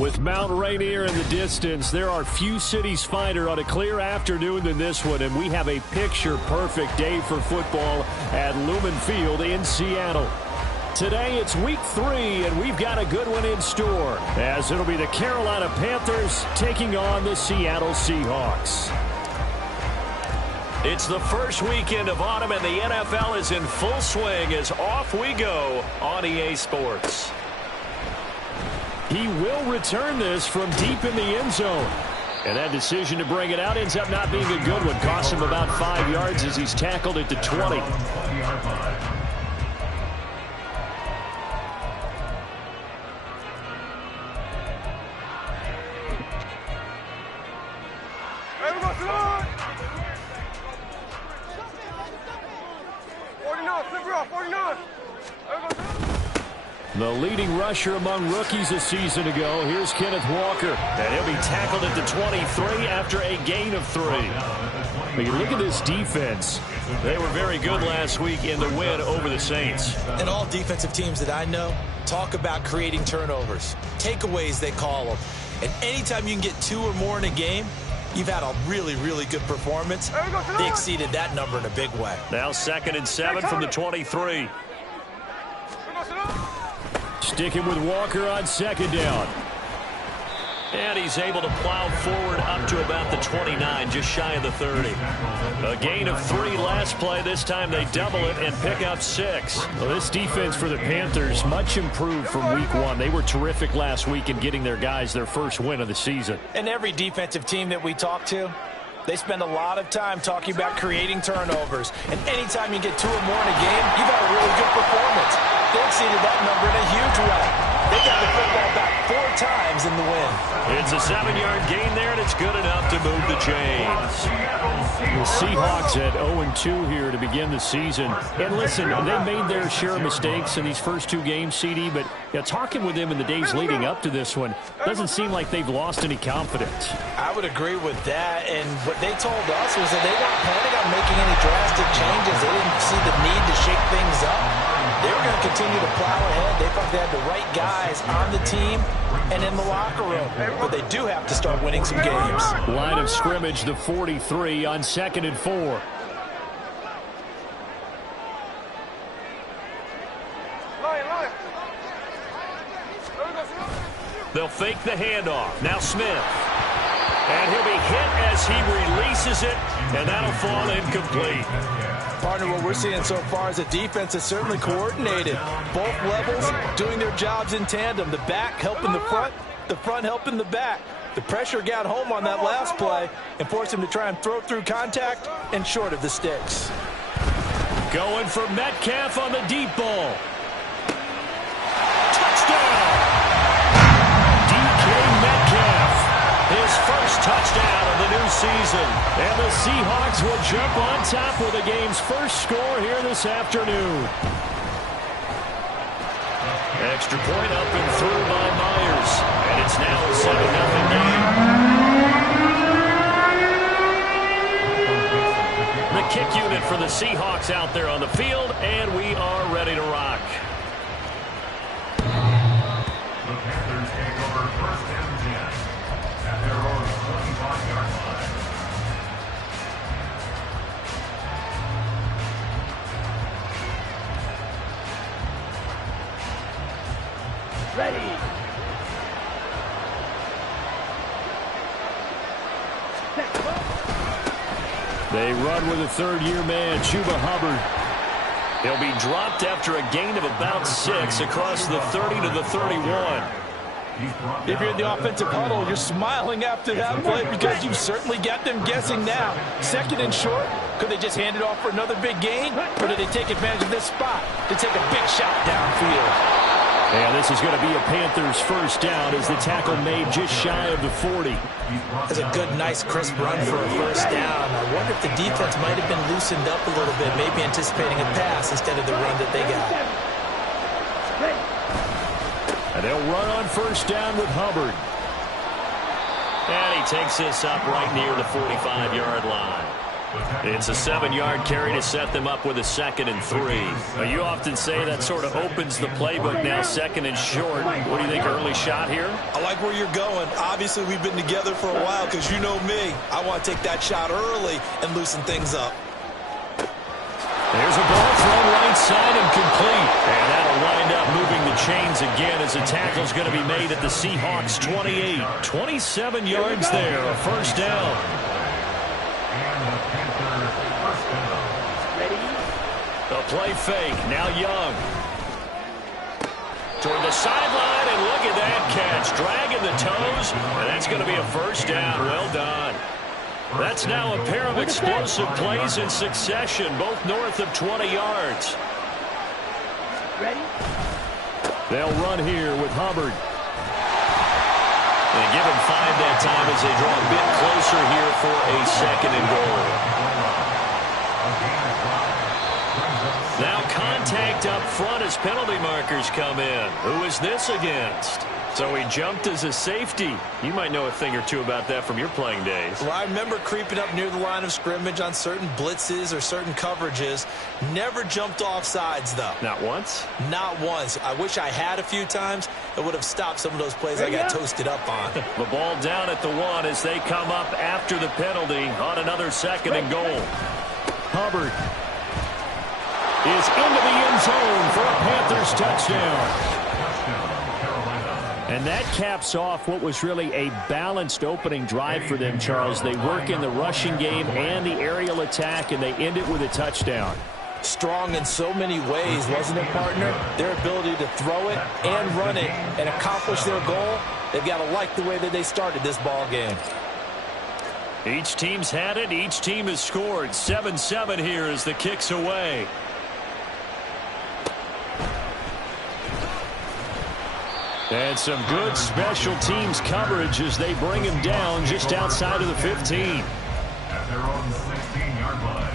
With Mount Rainier in the distance, there are few cities finer on a clear afternoon than this one, and we have a picture-perfect day for football at Lumen Field in Seattle. Today, it's week 3, and we've got a good one in store, as it'll be the Carolina Panthers taking on the Seattle Seahawks. It's the first weekend of autumn, and the NFL is in full swing as off we go on EA Sports. He will return this from deep in the end zone. And that decision to bring it out ends up not being a good one. Costs him about 5 yards as he's tackled at the 20. The leading rusher among rookies a season ago. Here's Kenneth Walker. And he'll be tackled at the 23 after a gain of 3. But you look at this defense. They were very good last week in the win over the Saints. And all defensive teams that I know talk about creating turnovers. Takeaways, they call them. And anytime you can get 2 or more in a game, you've had a really, really good performance. They exceeded that number in a big way. Now 2nd and 7 from the 23. Sticking with Walker on 2nd down. And he's able to plow forward up to about the 29, just shy of the 30. A gain of 3 last play. This time they double it and pick up 6. Well, this defense for the Panthers, much improved from week 1. They were terrific last week in getting their guys their first win of the season. And every defensive team that we talk to, they spend a lot of time talking about creating turnovers. And anytime you get 2 or more in a game, you've had a really good performance. They exceeded that number in a huge way. They got the football back 4 times in the win. It's a 7-yard gain there, and it's good enough to move the chains. The Seahawks at 0-2 here to begin the season. And listen, they made their share of mistakes in these first 2 games, CD, but talking with them in the days leading up to this one, doesn't seem like they've lost any confidence. I would agree with that, and what they told us was that they weren't planning on making any drastic changes. They didn't see the need to shake things up. They were going to continue to plow ahead. They thought they had the right guys on the team and in the locker room. But they do have to start winning some games. Line of scrimmage, the 43 on 2nd and 4. They'll fake the handoff. Now Smith. And he'll be hit as he releases it, and that'll fall incomplete. Partner, what we're seeing so far is a defense that's certainly coordinated. Both levels doing their jobs in tandem. The back helping the front helping the back. The pressure got home on that last play and forced him to try and throw through contact and short of the sticks. Going for Metcalf on the deep ball. Touchdown! DK Metcalf. His first touchdown of the new season. And the Seahawks will jump on top with the game's first score here this afternoon. Extra point up and through by Myers. And it's now a 7-0 game. The kick unit for the Seahawks out there on the field, and we are ready to rock. The Panthers take over 1st and 10 at their own 25-yard line. Ready. They run with a 3rd-year man, Chuba Hubbard. He'll be dropped after a gain of about 6 across the 30 to the 31. If you're in the offensive huddle, you're smiling after that play because you've certainly got them guessing now. 2nd and short, could they just hand it off for another big gain? Or did they take advantage of this spot to take a big shot downfield? And this is going to be a Panthers first down as the tackle made just shy of the 40. That's a good, nice, crisp run for a first down. I wonder if the defense might have been loosened up a little bit, maybe anticipating a pass instead of the run that they got. And they'll run on first down with Hubbard. And he takes this up right near the 45-yard line. It's a 7-yard carry to set them up with a 2nd and 3. Now, you often say that sort of opens the playbook now, 2nd and short. What do you think, early shot here? I like where you're going. Obviously, we've been together for a while because you know me. I want to take that shot early and loosen things up. There's a ball thrown right side and complete. And that'll wind up moving the chains again as a tackle's going to be made at the Seahawks 28. 27 yards there, a first down. The play fake, now Young. Toward the sideline, and look at that catch. Dragging the toes, and that's going to be a first down. Well done. That's now a pair of explosive plays in succession, both north of 20 yards. Ready? They'll run here with Hubbard. They give him 5 that time as they draw a bit closer here for a 2nd and goal. Now contact up front as penalty markers come in. Who is this against? So he jumped as a safety. You might know a thing or two about that from your playing days. Well, I remember creeping up near the line of scrimmage on certain blitzes or certain coverages. Never jumped off sides, though. Not once? Not once. I wish I had a few times. It would have stopped some of those plays I got toasted up on. The ball down at the 1 as they come up after the penalty on another 2nd and goal. Hubbard is into the end zone for a Panthers touchdown. And that caps off what was really a balanced opening drive for them, Charles. They work in the rushing game and the aerial attack, and they end it with a touchdown. Strong in so many ways, wasn't it, partner? Their ability to throw it and run it and accomplish their goal, they've got to like the way that they started this ball game. Each team's had it. Each team has scored. 7-7 here as the kick's away. And some good special teams coverage as they bring him down just outside of the 15. At their own 16-yard line.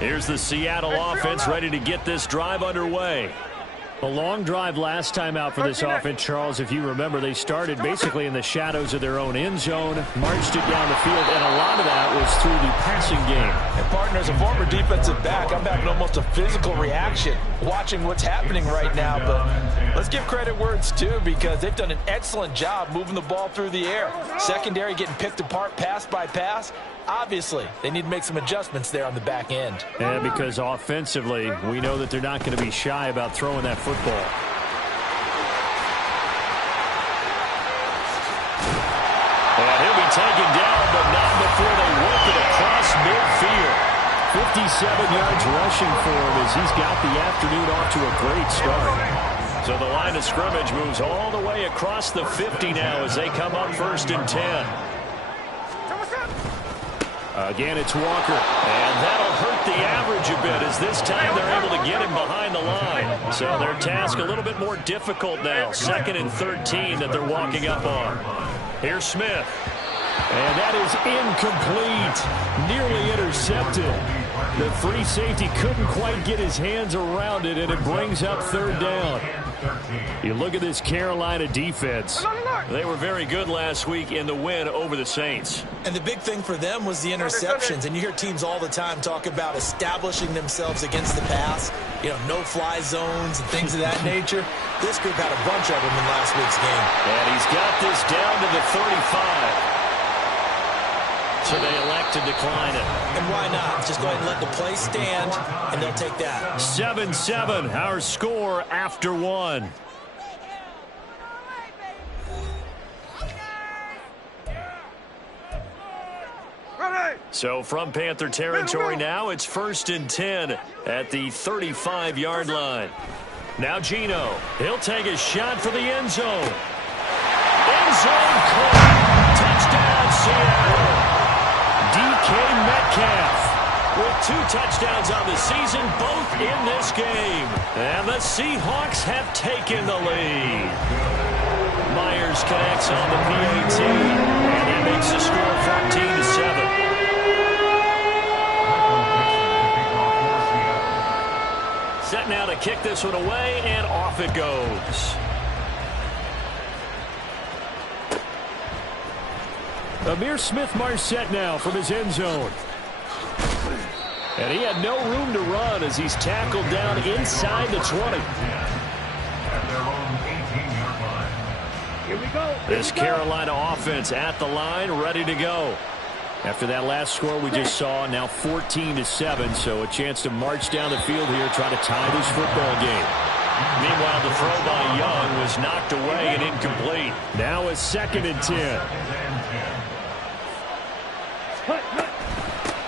Here's the Seattle offense ready to get this drive underway. A long drive last time out for this offense, Charles. If you remember, they started basically in the shadows of their own end zone, marched it down the field, and a lot of that was through the passing game. And partner, as a former defensive back, I'm having almost a physical reaction watching what's happening right now. But let's give credit where it's due because they've done an excellent job moving the ball through the air. Secondary getting picked apart pass by pass. Obviously, they need to make some adjustments there on the back end. And because offensively, we know that they're not going to be shy about throwing that football. And he'll be taken down, but not before they work it across midfield. 57 yards rushing for him as he's got the afternoon off to a great start. So the line of scrimmage moves all the way across the 50 now as they come up 1st and 10. Again, it's Walker, and that'll hurt the average a bit as this time they're able to get him behind the line. So their task a little bit more difficult now. 2nd and 13 that they're walking up on. Here's Smith, and that is incomplete, nearly intercepted. The free safety couldn't quite get his hands around it, and it brings up 3rd down. You look at this Carolina defense. They were very good last week in the win over the Saints. And the big thing for them was the interceptions. And you hear teams all the time talk about establishing themselves against the pass. You know, no-fly zones and things of that nature. This group had a bunch of them in last week's game. And he's got this down to the 35. So they elect to decline it. And why not? Just go ahead and let the play stand, and they'll take that. 7-7, our score after 1. So from Panther territory now, it's 1st and 10 at the 35-yard line. Now Geno, he'll take a shot for the end zone. End zone caught. Touchdown Seattle. DK Metcalf with 2 touchdowns on the season, both in this game. And the Seahawks have taken the lead. Myers connects on the PAT, and that makes the score 14-7. Set now to kick this one away, and off it goes. Amir Smith-Marset now from his end zone. And he had no room to run as he's tackled down inside the 20. At their own 18-yard line. Here we go. This Carolina offense at the line, ready to go. After that last score we just saw, now 14-7, so a chance to march down the field here, try to tie this football game. Meanwhile, the throw by Young was knocked away and incomplete. Now a 2nd and 10.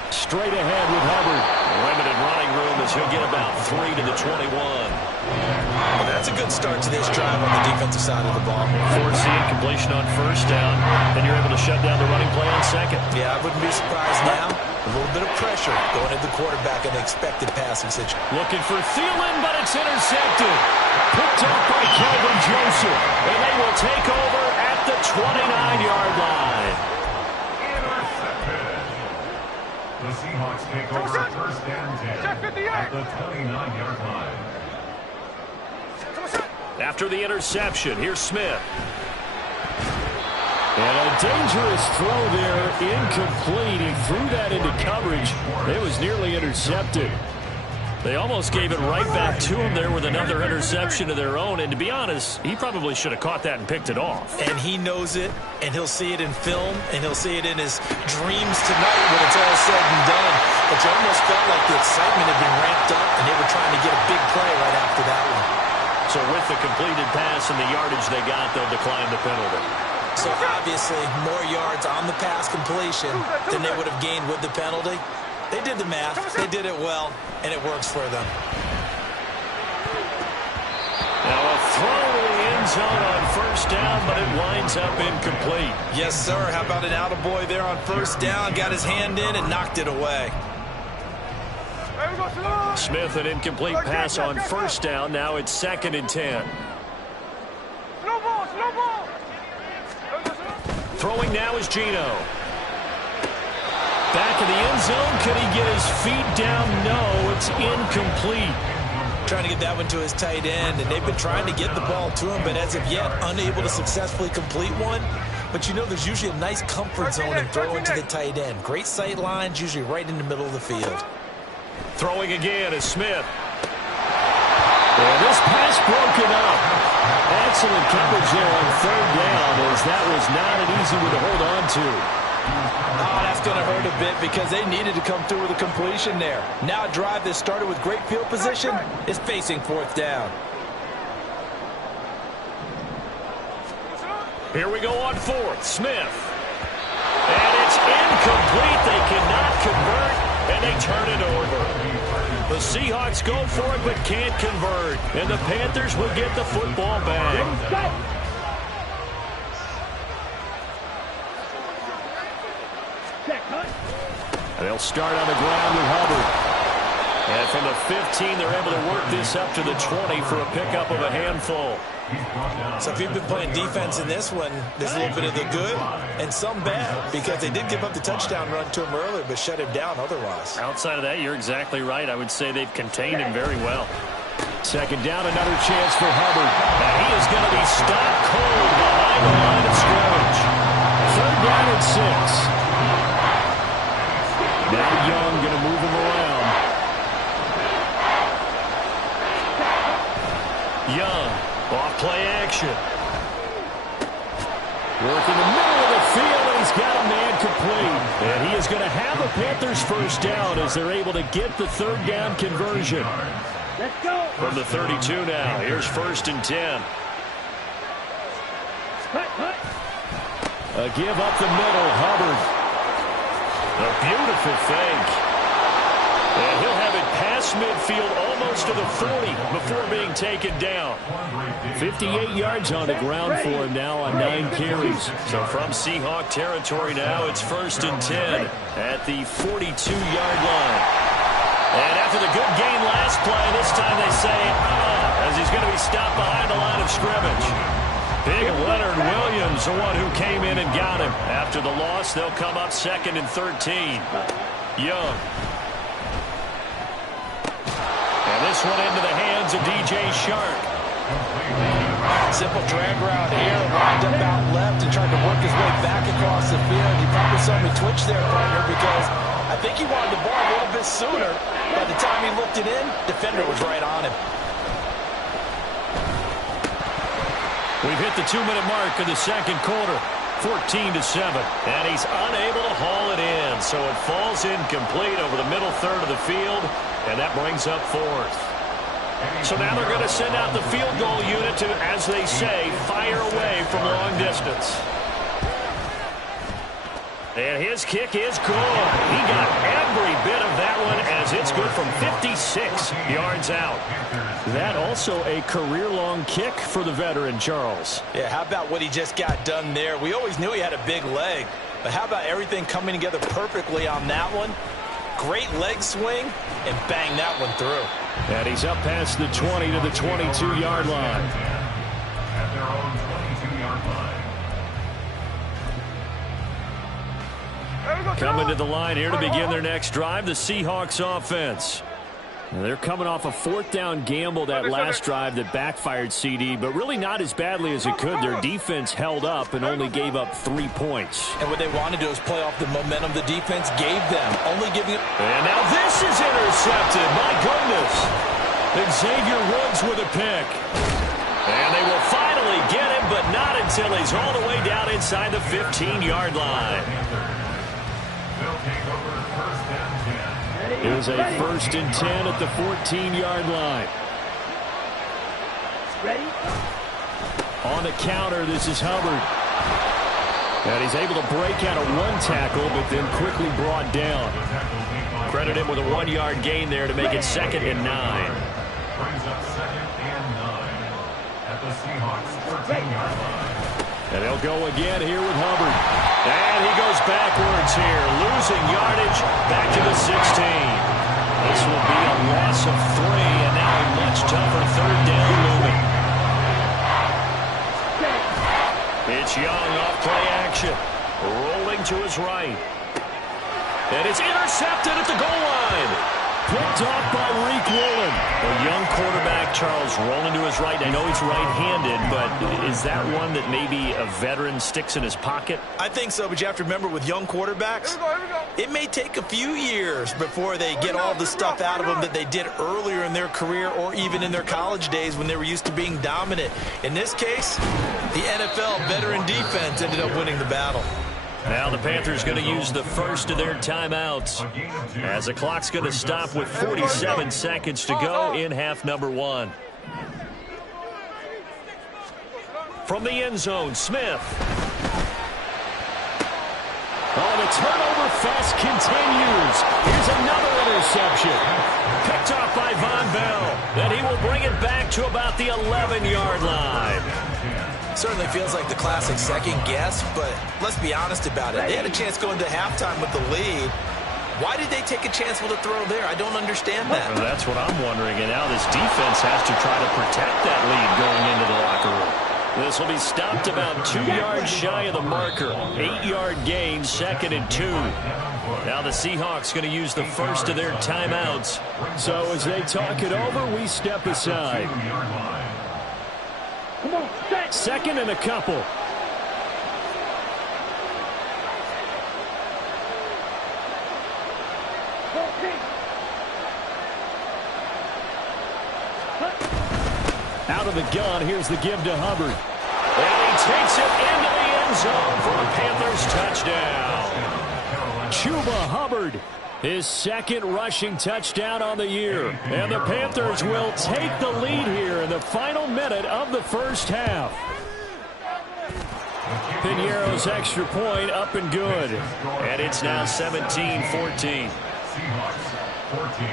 Straight ahead with Hubbard. Limited running room as he'll get about 3 to the 21. Well, that's a good start to this drive on the defensive side of the ball. Force the incompletion on 1st down, then you're able to shut down the running play on 2nd. Yeah, I wouldn't be surprised now. A little bit of pressure going at the quarterback in the expected passing situation. Looking for Thielen, but it's intercepted. Picked up by Kelvin Joseph. And they will take over at the 29-yard line. Intercepted. The Seahawks take over 1st and 10 at the 29-yard line. After the interception, here's Smith. And a dangerous throw there, incomplete. He threw that into coverage. It was nearly intercepted. They almost gave it right back to him there with another interception of their own. And to be honest, he probably should have caught that and picked it off. And he knows it, and he'll see it in film, and he'll see it in his dreams tonight when it's all said and done. But you almost felt like the excitement had been ramped up, and they were trying to get a big play right after that one. So with the completed pass and the yardage they got, they'll decline the penalty. So obviously more yards on the pass completion than they would have gained with the penalty. They did the math. They did it well, and it works for them. Now a throw to the end zone on 1st down, but it winds up incomplete. Yes, sir. How about an attaboy there on 1st down? Got his hand in and knocked it away. Smith, an incomplete pass on 1st down. Now it's 2nd and 10. Slow ball. Throwing now is Geno. Back in the end zone. Could he get his feet down? No, it's incomplete. Trying to get that one to his tight end, and they've been trying to get the ball to him, but as of yet, unable to successfully complete one. But you know there's usually a nice comfort zone in throwing to the tight end. Great sight lines, usually right in the middle of the field. Throwing again is Smith. And this pass broken up. Excellent coverage there on 3rd down, as that was not an easy one to hold on to. Oh, that's going to hurt a bit because they needed to come through with a completion there. Now a drive that started with great field position is facing 4th down. Here we go on 4th. Smith. And it's incomplete. They cannot convert, and they turn it over. The Seahawks go for it but can't convert, and the Panthers will get the football back. And they'll start on the ground with Hubbard. And from the 15, they're able to work this up to the 20 for a pickup of a handful. So if you've been playing defense in this one, there's a little bit of the good and some bad, because they did give up the touchdown run to him earlier, but shut him down otherwise. Outside of that, you're exactly right. I would say they've contained him very well. 2nd down, another chance for Hubbard. And he is going to be stopped cold behind the line of scrimmage. 3rd down and 6. Now Young going to move him around. Young, off play action. Work in the middle of the field, and he's got a man complete. And he is going to have a Panthers 1st down as they're able to get the 3rd down conversion. Let's go. From the 32 now, here's 1st and 10. A give up the middle, Hubbard. A beautiful fake. And he'll have it past midfield almost to the 40 before being taken down. 58 yards on the ground for him now on 9 carries. So from Seahawk territory now, it's 1st and 10 at the 42-yard line. And after the good gain last play, this time they say, as he's going to be stopped behind the line of scrimmage. Big Leonard Williams, the one who came in and got him. After the loss, they'll come up 2nd and 13. Young. And this one into the hands of DJ Shark. Simple drag route here, lined up out left and tried to work his way back across the field. He probably saw me twitch there, partner, because I think he wanted the ball a little bit sooner. By the time he looked it in, defender was right on him. We've hit the 2-minute mark of the second quarter. 14-7. And he's unable to haul it in. So it falls incomplete over the middle third of the field. And that brings up fourth. So now they're going to send out the field goal unit to, as they say, fire away from long distance. And his kick is good. He got every bit of that one as it's good from 56 yards out. That also a career-long kick for the veteran, Charles. Yeah, how about what he just got done there? We always knew he had a big leg, but how about everything coming together perfectly on that one? Great leg swing, and bang that one through. And he's up past the 20 to the 22-yard line. At their own 22-yard line. Coming to the line here to begin their next drive, the Seahawks offense. They're coming off a fourth down gamble that last drive that backfired, CD, but really not as badly as it could. Their defense held up and only gave up 3 points. And what they wanted to do is play off the momentum the defense gave them, only giving up. And now this is intercepted. My goodness. Xavier Woods with a pick. And they will finally get him, but not until he's all the way down inside the 15-yard line. It was a 1st and 10 at the 14-yard line. Ready? On the counter, this is Hubbard. And he's able to break out of one tackle, but then quickly brought down. Credit him with a 1-yard gain there to make it 2nd and 9. Brings up 2nd and 9 at the Seahawks 14-yard line. And they'll go again here with Hubbard. And he goes backwards here, losing yardage back to the 16. This will be a loss of 3, and now a much tougher 3rd down looming. It's Young off play action, rolling to his right. And it's intercepted at the goal line. Picked off by Reek Woolen. A young quarterback, Charles, rolling to his right. I know he's right-handed, but is that one that maybe a veteran sticks in his pocket? I think so, but you have to remember with young quarterbacks, it may take a few years before they get all the stuff out of them that they did earlier in their career or even in their college days when they were used to being dominant. In this case, the NFL veteran defense ended up winning the battle. Now the Panthers going to use the first of their timeouts as the clock's going to stop with 47 seconds to go in half number 1. From the end zone, Smith. Oh, the turnover fest continues. Here's another interception. Picked off by Von Bell. And he will bring it back to about the 11-yard line. Certainly feels like the classic second guess, but let's be honest about it. They had a chance going to halftime with the lead. Why did they take a chance with a throw there? I don't understand that. Well, that's what I'm wondering. And now this defense has to try to protect that lead going into the locker room. This will be stopped about 2 yards shy of the marker. 8-yard gain, 2nd and 2. Now the Seahawks going to use the first of their timeouts. So as they talk it over, we step aside. 2nd and a couple. Out of the gun, here's the give to Hubbard. And he takes it into the end zone for a Panthers touchdown. Chuba Hubbard, his 2nd rushing touchdown on the year. And the Panthers will take the lead here in the final minute of the first half. Piñeiro's extra point up and good. And it's now 17-14. Seahawks 14.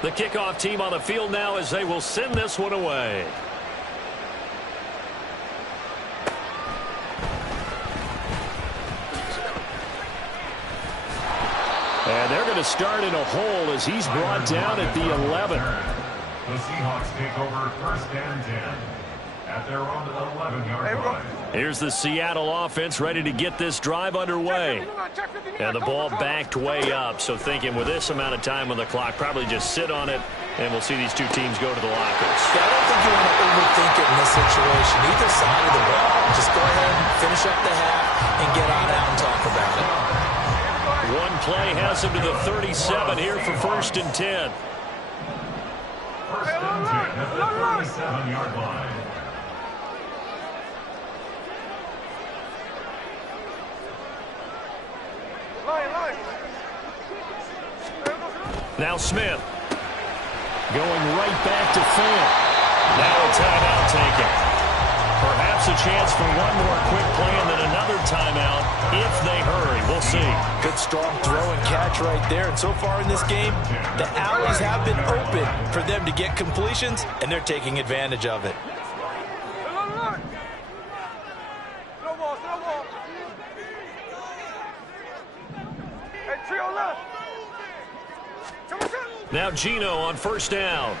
The kickoff team on the field now as they will send this one away. And they're going to start in a hole as he's brought down at the 11. The Seahawks take over 1st and 10 at their own 11-yard line. Here's the Seattle offense ready to get this drive underway. And the ball backed way up, so thinking with this amount of time on the clock, probably just sit on it And we'll see these two teams go to the lockers. Yeah, I don't think you want to overthink it in this situation. Either side of the ball. Just go ahead and finish up the half and get on out and talk about it. One play has him to the 37 here for 1st and 10. First and 10 at the 37-yard line. Now Smith. Going right back to Fant. Now a timeout taken. Perhaps a chance for one more quick play and then another timeout if they hurry. We'll see. Good strong throw and catch right there. And so far in this game, the alleys have been open for them to get completions, and they're taking advantage of it. Now Gino on 1st down.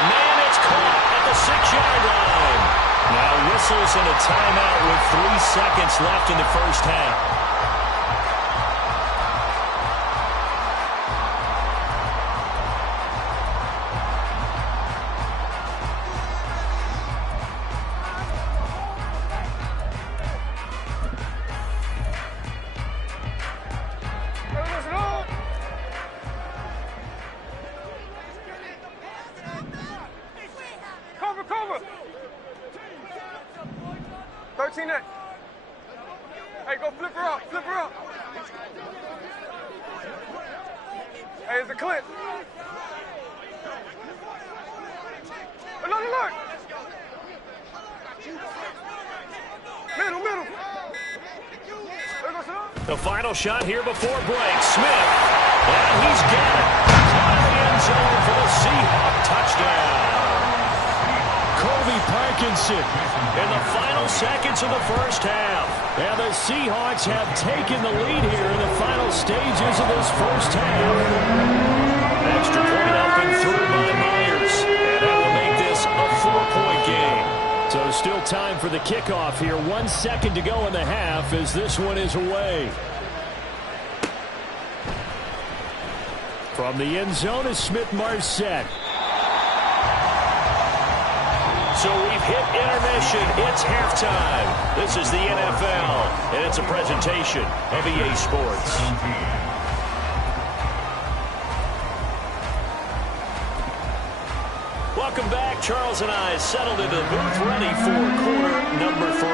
Man, it's caught at the 6-yard line. Now whistles and a timeout with 3 seconds left in the first half. Hey, go flip her up, flip her up. Hey, it's a clip. Look. Middle. The final shot here before break. Smith. And he's got it. Caught in the end zone for the Seahawks touchdown. Kobe Parkinson in the final seconds of the first half. And the Seahawks have taken the lead here in the final stages of this first half. Extra point up and through by Myers. And that will make this a 4-point game. So still time for the kickoff here. 1 second to go in the half as this one is away. From the end zone is Smith-Marset. So we've hit intermission. It's halftime. This is the NFL, and it's a presentation of EA Sports. Welcome back. Charles and I settled into the booth ready for quarter number 3.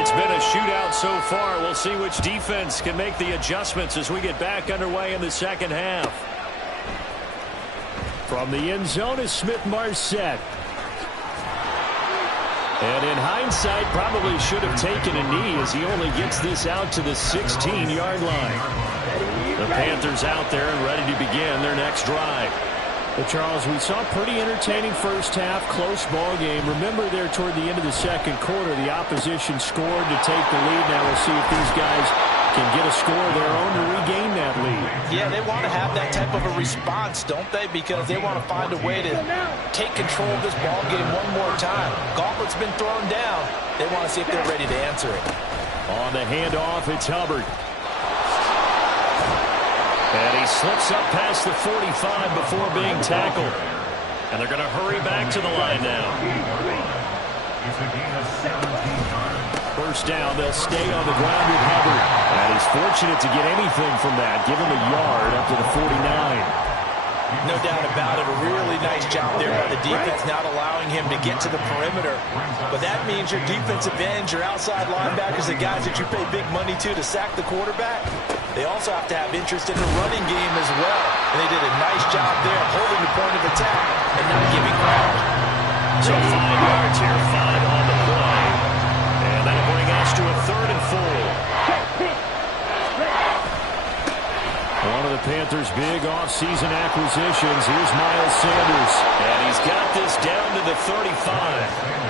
It's been a shootout so far. We'll see which defense can make the adjustments as we get back underway in the second half. From the end zone is Smith-Marset. And in hindsight, probably should have taken a knee as he only gets this out to the 16-yard line. The Panthers out there and ready to begin their next drive. Well, Charles, we saw a pretty entertaining first half, close ball game. Remember there toward the end of the second quarter, the opposition scored to take the lead. Now we'll see if these guys can get a score of their own to regain that lead. Yeah, they want to have that type of a response, don't they? Because they want to find a way to take control of this ball game one more time. Gauntlet's been thrown down. They want to see if they're ready to answer it. On the handoff, it's Hubbard. And he slips up past the 45 before being tackled. And they're going to hurry back to the line now. First down, they'll stay on the ground with Hubbard. And he's fortunate to get anything from that. Give him a yard up to the 49. No doubt about it. A really nice job there by the defense, not allowing him to get to the perimeter. But that means your defensive ends, your outside linebackers, the guys that you pay big money to sack the quarterback, they also have to have interest in the running game as well. And they did a nice job there holding the point of attack and not giving ground. So 5 yards here, 5 on the play. And that'll bring us to a 3rd and 4. One of the Panthers' big off-season acquisitions. Here's Miles Sanders. And he's got this down to the 35.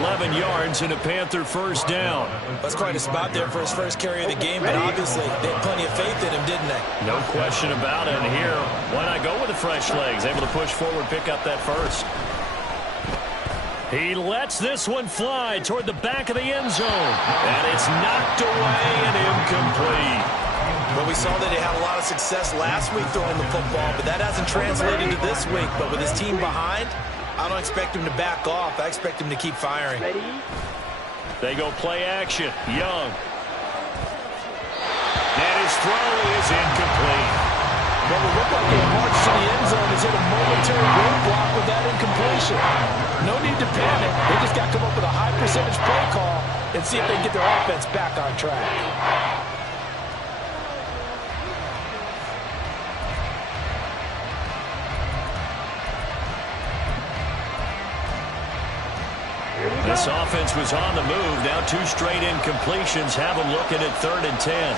11 yards and a Panther first down. That's quite a spot there for his first carry of the game, but obviously they had plenty of faith in him, didn't they? No question about it. And here, why not go with the fresh legs? Able to push forward, pick up that first. He lets this one fly toward the back of the end zone. And it's knocked away and incomplete. Well, we saw that he had a lot of success last week throwing the football, but that hasn't translated to this week. But with his team behind, I don't expect him to back off. I expect him to keep firing. They go play action. Young. And his throw is incomplete. Well, it looked like he marched to the end zone. He's hit a momentary roadblock with that incompletion. No need to panic. They just got to come up with a high percentage play call and see if they can get their offense back on track. This offense was on the move. Now 2 straight incompletions have them looking at 3rd and 10.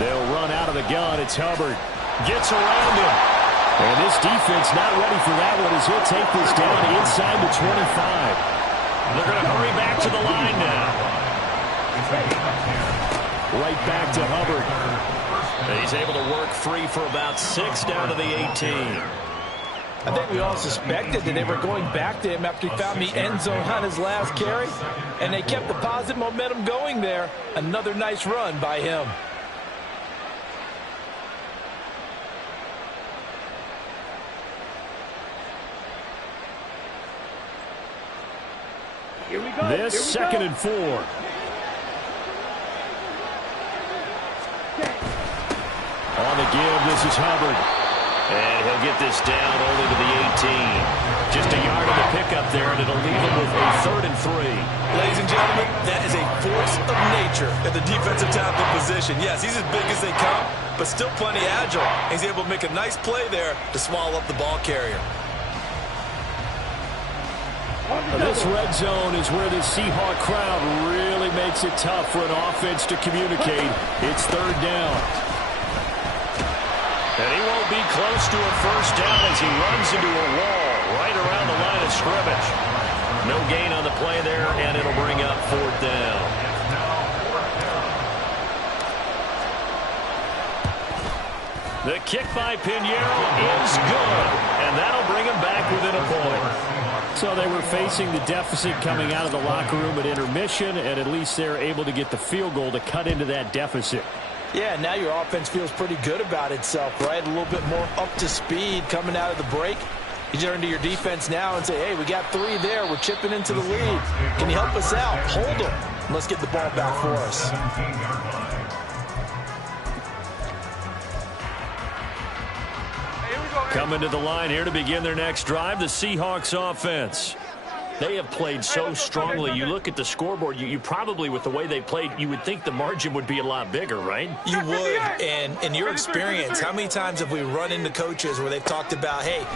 They'll run out of the gun. It's Hubbard. Gets around him. And this defense not ready for that one as he'll take this down inside the 25. They're going to hurry back to the line now. Right back to Hubbard. And he's able to work free for about 6 down to the 18. I think we all suspected that they were going back to him after he found the end zone on his last carry, and they kept the positive momentum going there. Another nice run by him. This 2nd and 4. On the give, this is Hubbard. And he'll get this down only to the 18. Just a yard of the pickup there, and it'll leave him with a 3rd and 3. Ladies and gentlemen, that is a force of nature at the defensive tackle position. Yes, he's as big as they come, but still plenty agile. He's able to make a nice play there to swallow up the ball carrier. This red zone is where the Seahawk crowd really makes it tough for an offense to communicate. It's 3rd down. And he won't be close to a 1st down as he runs into a wall right around the line of scrimmage. No gain on the play there, and it'll bring up 4th down. The kick by Pinheiro is good, and that'll bring him back within a point. So they were facing the deficit coming out of the locker room at intermission, and at least they're able to get the field goal to cut into that deficit. Yeah, now your offense feels pretty good about itself, right? A little bit more up to speed coming out of the break. You turn to your defense now and say, hey, we got 3 there. We're chipping into the lead. Can you help us out? Hold them. Let's get the ball back for us. Coming to the line here to begin their next drive, the Seahawks offense. They have played so strongly. You look at the scoreboard, you probably, with the way they played, you would think the margin would be a lot bigger, right? You would, and in your experience, how many times have we run into coaches where they've talked about, hey,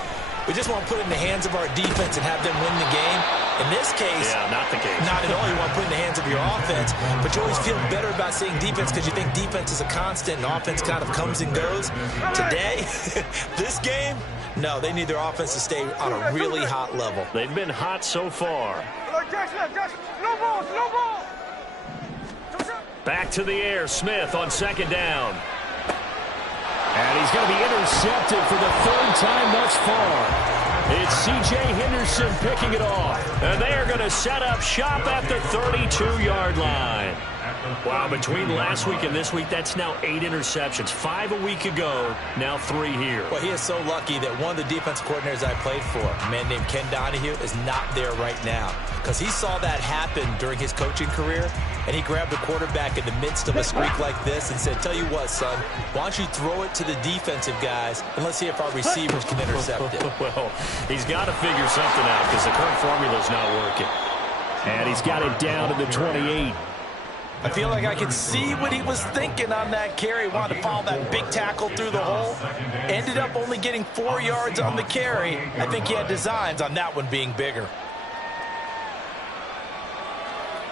we just want to put it in the hands of our defense and have them win the game? In this case, yeah, not the case. Not at all. You want to put it in the hands of your offense, but you always feel better about saying defense because you think defense is a constant and offense kind of comes and goes. Today, this game, no, they need their offense to stay on a really hot level. They've been hot so far. Back to the air, Smith on 2nd down. And he's going to be intercepted for the 3rd time thus far. It's C.J. Henderson picking it off. And they are going to set up shop at the 32-yard line. Wow, between last week and this week, that's now 8 interceptions. 5 a week ago, now 3 here. Well, he is so lucky that one of the defense coordinators I played for, a man named Ken Donahue, is not there right now. Because he saw that happen during his coaching career, and he grabbed the quarterback in the midst of a streak like this and said, tell you what, son, why don't you throw it to the defensive guys, and let's see if our receivers can intercept it. Well, he's got to figure something out because the current formula's not working. And he's got it down to the 28. I feel like I can see what he was thinking on that carry. Wanted to follow that big tackle through the hole. Ended up only getting 4 yards on the carry. I think he had designs on that one being bigger.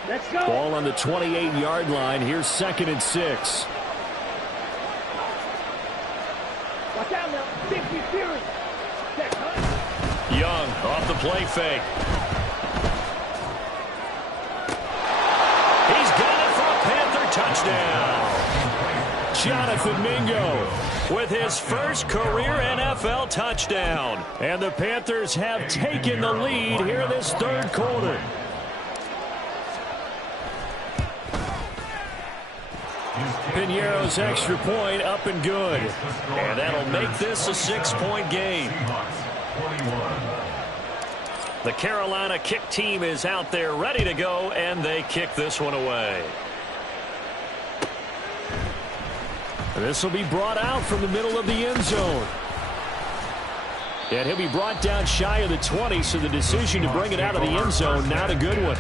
Let's go. Ball on the 28-yard line. Here's 2nd and 6. Watch out now. 60 series. Young off the play fake. He's got it for a Panther touchdown. Jonathan Mingo. with his first career NFL touchdown. And the Panthers have taken the lead here in this third quarter. Piñeiro's extra point up and good. And that'll make this a 6-point game. The Carolina kick team is out there ready to go, and they kick this one away. This will be brought out from the middle of the end zone. And he'll be brought down shy of the 20, so the decision to bring it out of the end zone, not a good one.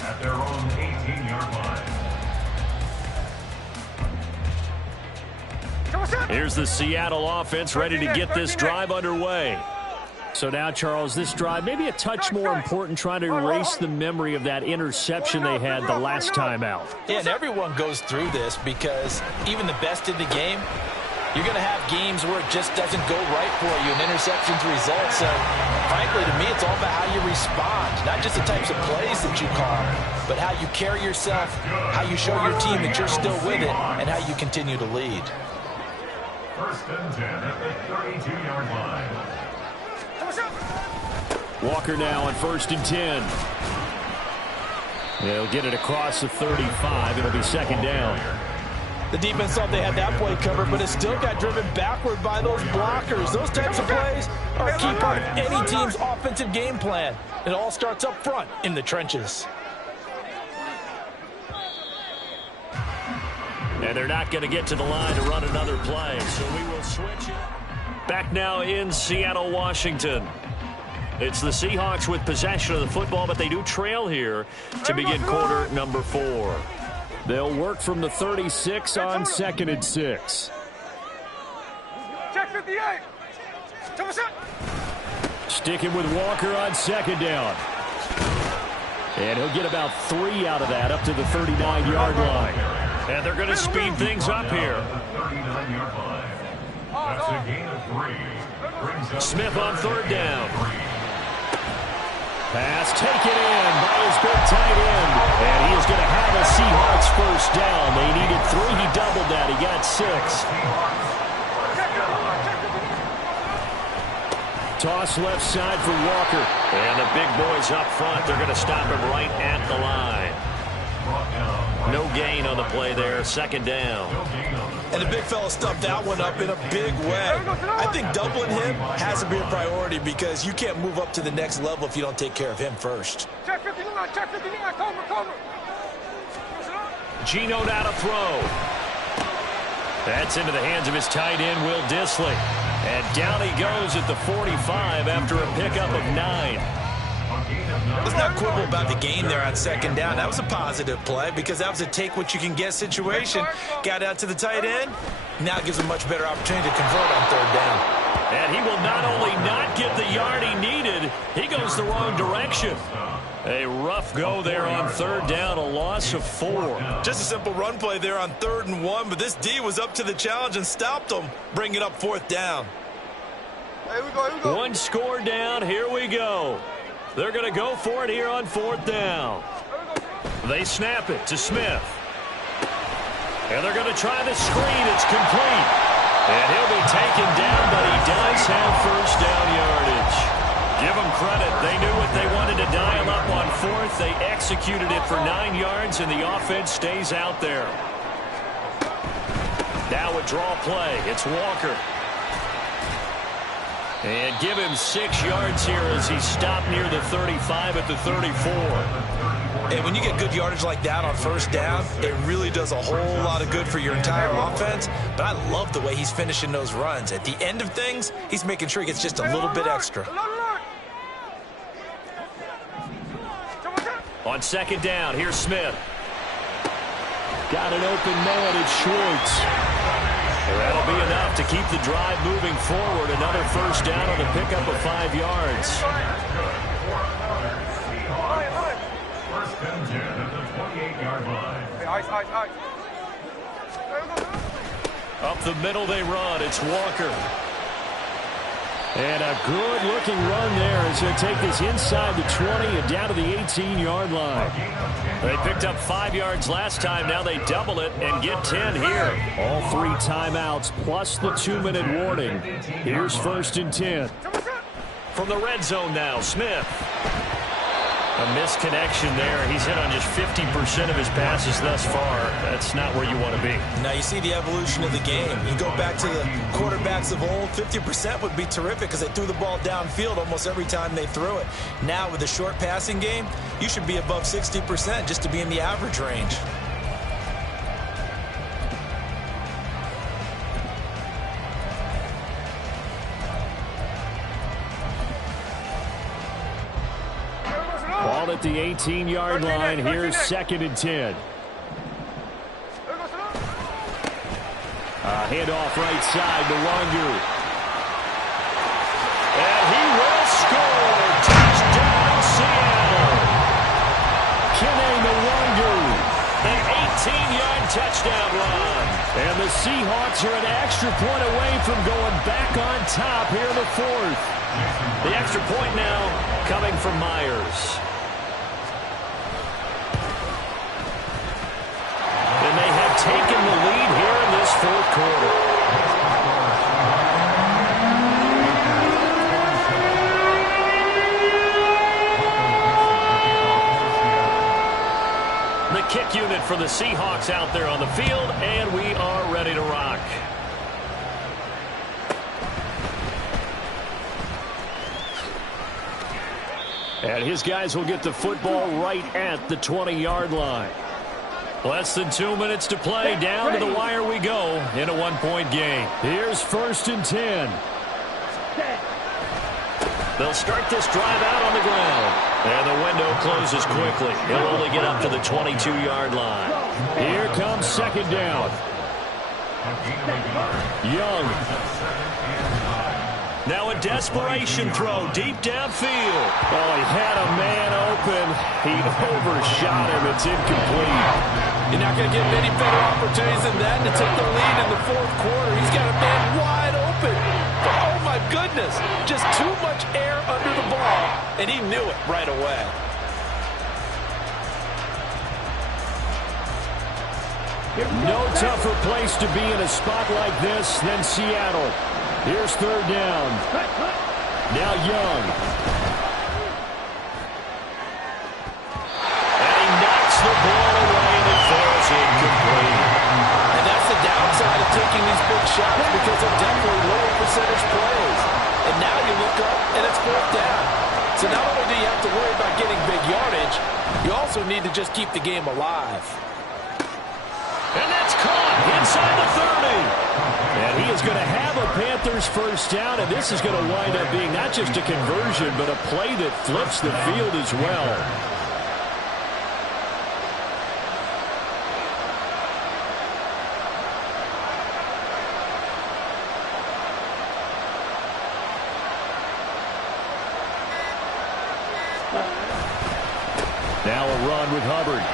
At their own 18-yard line. Here's the Seattle offense ready to get this drive underway. So now, Charles, this drive maybe a touch more important, trying to erase the memory of that interception they had the last time out. Yeah, and everyone goes through this because even the best in the game, you're going to have games where it just doesn't go right for you and interceptions result. So, frankly, to me, it's all about how you respond, not just the types of plays that you call, but how you carry yourself, how you show your team that you're still with it, and how you continue to lead. First and 10 at the 32-yard line. Walker now on 1st and 10. They'll get it across the 35. It'll be 2nd down. The defense thought they had that play covered, but it still got driven backward by those blockers. Those types of plays are a key part of any team's offensive game plan. It all starts up front in the trenches. And they're not going to get to the line to run another play, so we will switch it. Back now in Seattle, Washington. It's the Seahawks with possession of the football, but they do trail here to begin quarter number 4. They'll work from the 36 on 2nd and 6. Check 58. Sticking with Walker on 2nd down. And he'll get about 3 out of that up to the 39-yard line. And they're going to speed things up here. That's a gain of 3. Smith on 3rd down. Pass taken in by his big tight end. And he is going to have a Seahawks first down. They needed 3. He doubled that. He got 6. Toss left side for Walker. And the big boys up front. They're going to stop him right at the line. No gain on the play there. 2nd down. And the big fella stuffed that one up in a big way. I think doubling him has to be a priority because you can't move up to the next level if you don't take care of him first. Check 59, cover. Geno now to throw. That's into the hands of his tight end, Will Dissly. And down he goes at the 45 after a pickup of 9. Let's not quibble about the gain there on 2nd down. That was a positive play because that was a take-what-you-can-get situation. Got out to the tight end. Now gives him a much better opportunity to convert on 3rd down. And he will not only not get the yard he needed, he goes the wrong direction. A rough go there on 3rd down, a loss of 4. Just a simple run play there on 3rd and 1, but this D was up to the challenge and stopped him, bringing it up 4th down. Here we go. 1 score down, here we go. They're going to go for it here on 4th down. They snap it to Smith. And they're going to try the screen. It's complete. And he'll be taken down, but he does have first down yardage. Give them credit. They knew what they wanted to dial up on 4th. They executed it for 9 yards, and the offense stays out there. Now a draw play. It's Walker. And give him 6 yards here as he stopped near the 35 at the 34. And when you get good yardage like that on 1st down, it really does a whole lot of good for your entire offense. But I love the way he's finishing those runs. At the end of things, he's making sure he gets just a little bit extra. On 2nd down, here's Smith. Got an open man, it's Schwartz. That'll be enough to keep the drive moving forward. Another first down on the pickup of 5 yards. First and 10 at the 28-yard line. Up the middle they run. It's Walker. And a good-looking run there. It's going to take this inside the 20 and down to the 18-yard line. They picked up 5 yards last time. Now they double it and get 10 here. All 3 timeouts plus the 2-minute warning. Here's 1st and 10. From the red zone now, Smith. A misconnection there. He's hit on just 50% of his passes thus far. That's not where you want to be. Now you see the evolution of the game. You go back to the quarterbacks of old, 50% would be terrific because they threw the ball downfield almost every time they threw it. Now with the short passing game, you should be above 60% just to be in the average range. Ball at the 18-yard line. Here's 2nd and 10. Handoff right side to Wangu. And he will score. Touchdown, Seattle. Kene Wangu. An 18-yard touchdown run. And the Seahawks are an extra point away from going back on top here in the 4th. The extra point now coming from Myers. And they have taken the lead here in this 4th quarter. The kick unit for the Seahawks out there on the field, and we are ready to rock. And his guys will get the football right at the 20-yard line. Less than 2 minutes to play. Down to the wire we go in a 1-point game. Here's 1st and 10. They'll start this drive out on the ground. And the window closes quickly. He'll only get up to the 22-yard line. Here comes 2nd down. Young. Now a desperation throw deep downfield. Oh, he had a man open. He overshot him. It's incomplete. You're not going to get many better opportunities than that to take the lead in the 4th quarter. He's got a man wide open. Oh, my goodness. Just too much air under the ball, and he knew it right away. No tougher place to be in a spot like this than Seattle. Here's 3rd down. Now Young. And he knocks the ball away and it falls incomplete. And that's the downside of taking these big shots because they're definitely lower percentage plays. And now you look up and it's 4th down. So not only do you have to worry about getting big yardage, you also need to just keep the game alive. And that's caught inside the 30. And he is going to have a Panthers 1st down, and this is going to wind up being not just a conversion, but a play that flips the field as well. Now a run with Hubbard.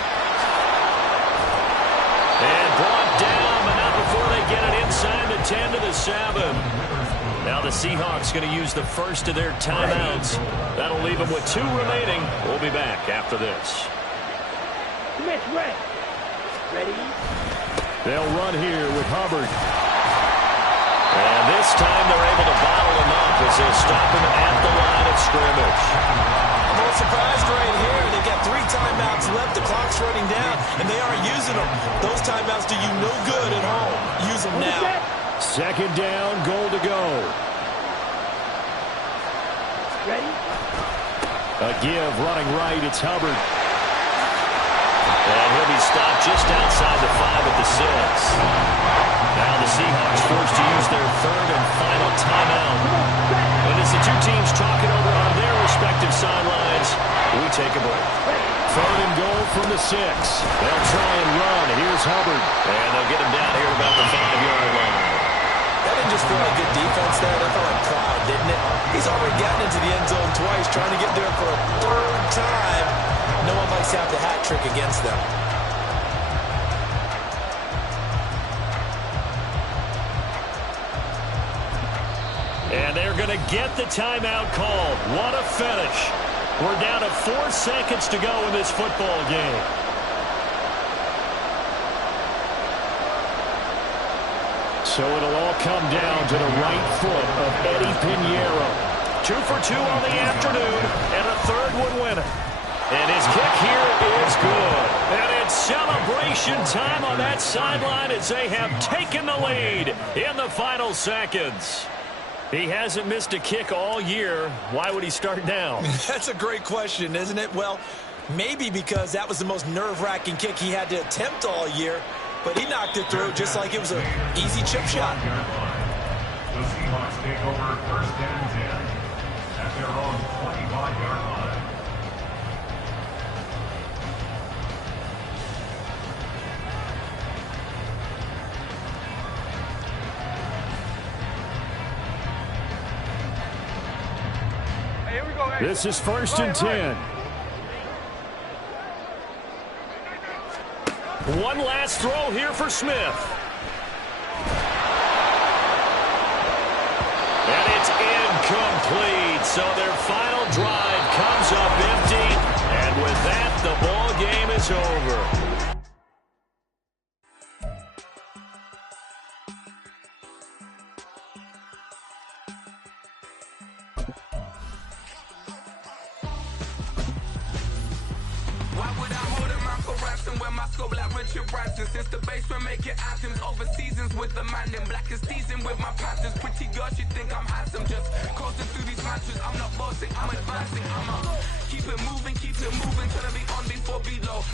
And brought down, but not before they get it inside the 10 to the 7. Now the Seahawks going to use the first of their timeouts. That'll leave them with 2 remaining. We'll be back after this. Ready? They'll run here with Hubbard. And this time they're able to bottle him up as they stop him at the line of scrimmage. I'm a little surprised right here. They've got 3 timeouts left. The clock's running down, and they aren't using them. Those timeouts do you no good at home. Use them now. 2nd down, goal to go. Ready? A give, running right, it's Hubbard. And he'll be stopped just outside the 5 at the 6. Now the Seahawks forced to use their 3rd and final timeout. And as the 2 teams talking over on their respective sidelines, we take a break. 3rd and goal from the 6. They'll try and run. Here's Hubbard. And they'll get him down here at about the 5-yard line. That didn't just feel like good defense there. That felt like pride, didn't it? He's already gotten into the end zone twice, trying to get there for a 3rd time. No one likes to have the hat trick against them. And they're going to get the timeout called. What a finish. We're down to 4 seconds to go in this football game. So it'll all come down to the right foot of Eddie Pinheiro. 2 for 2 on the afternoon, and a third one winning. And his kick here is good. And it's celebration time on that sideline as they have taken the lead in the final seconds. He hasn't missed a kick all year. Why would he start now? That's a great question, isn't it? Well, maybe because that was the most nerve-wracking kick he had to attempt all year. But he knocked it through just like it was an easy chip shot. The Seahawks take over first and 10 at their own 25-yard line. Hey, here we go. Hey. This is first and 10. One last throw here for Smith. And it's incomplete. So their final drive comes up empty. And with that, the ball game is over. Since the basement making items over seasons with the man in black is teasing with my Panthers. Pretty girl, she think I'm handsome. Just coasting through these matches. I'm not bossing, I'm advancing. I'ma keep it moving.